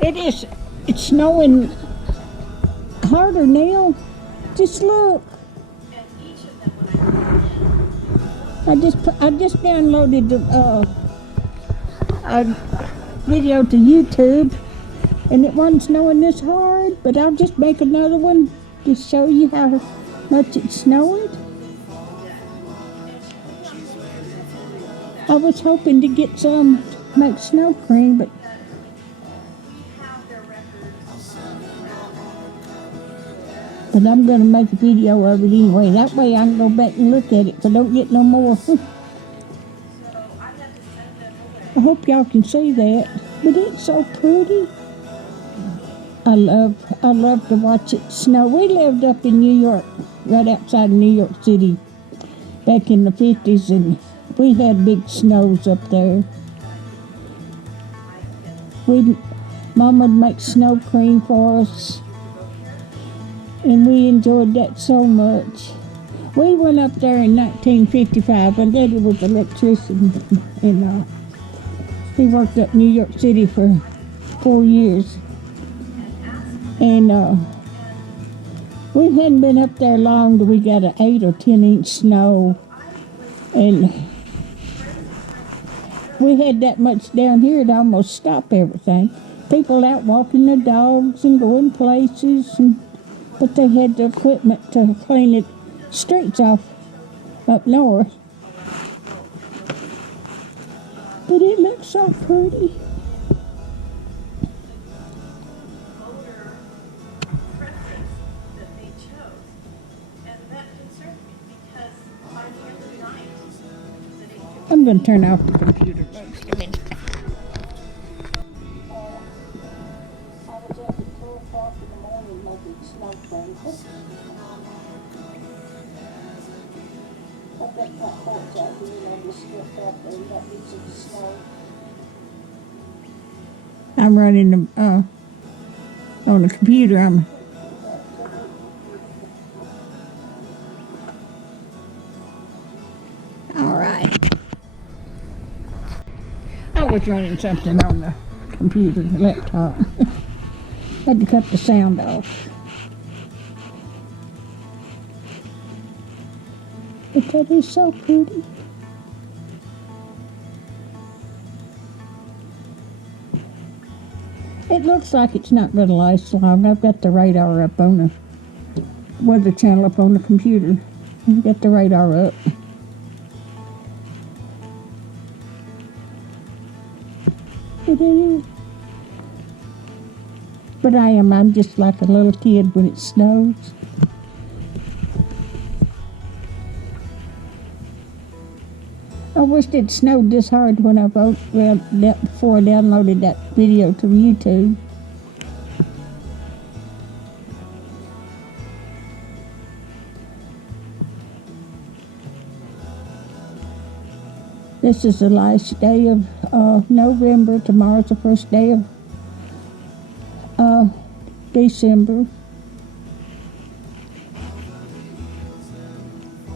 It is. It's snowing harder now. Just look. I just downloaded a video to YouTube, and it wasn't snowing this hard. But I'll just make another one to show you how much it's snowing. I was hoping to get some to make snow cream, but I'm going to make a video of it anyway. That way I can go back and look at it so I don't get no more. I hope y'all can see that. But it's so pretty. I love to watch it snow. We lived up in New York, right outside of New York City, back in the 50s, and we had big snows up there. Mom would make snow cream for us, and we enjoyed that so much. We went up there in 1955, and Daddy was an electrician, and he worked up New York City for 4 years. And we hadn't been up there long till we got an 8 or 10 inch snow, and we had that much down here to almost stop everything. People out walking their dogs and going places, but they had the equipment to clean the streets off up north. But it looks so pretty. I'm going to turn off the computer. I'm running on the computer. All right. I was running something on the computer, the laptop. Had to cut the sound off. But that is so pretty. It looks like it's not going to last long. I've got the radar up on the weather channel up on the computer. I've got the radar up. It is. But I'm just like a little kid when it snows. I wished it snowed this hard when before I downloaded that video to YouTube. This is the last day of November. Tomorrow's the first day of December.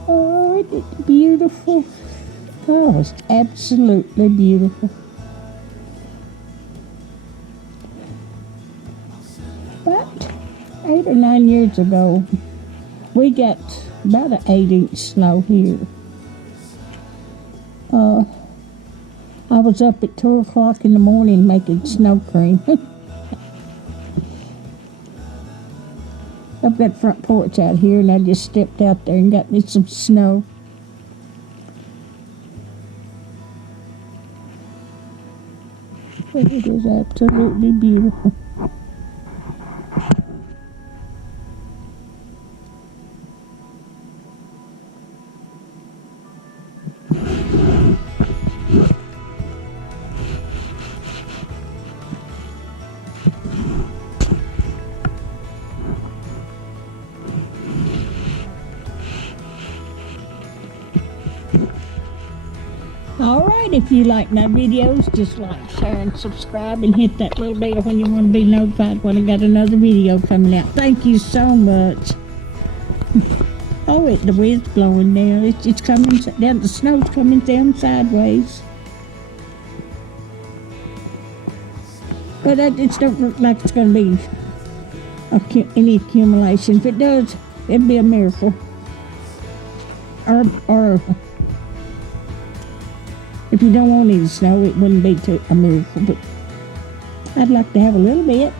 Oh, it's beautiful. Oh, it's absolutely beautiful. But 8 or 9 years ago, we got about an 8-inch snow here. I was up at 2 o'clock in the morning making snow cream. I've got front porch out here, and I just stepped out there and got me some snow. But it is absolutely beautiful. Alright, if you like my videos, just like, share, and subscribe, and hit that little bell when you want to be notified when I got another video coming out. Thank you so much. Oh, the wind's blowing now. It's coming down. The snow's coming down sideways. But it just don't look like it's going to be any accumulation. If it does, it'd be a miracle. Or if you don't want any snow, it wouldn't be a miracle. But I'd like to have a little bit.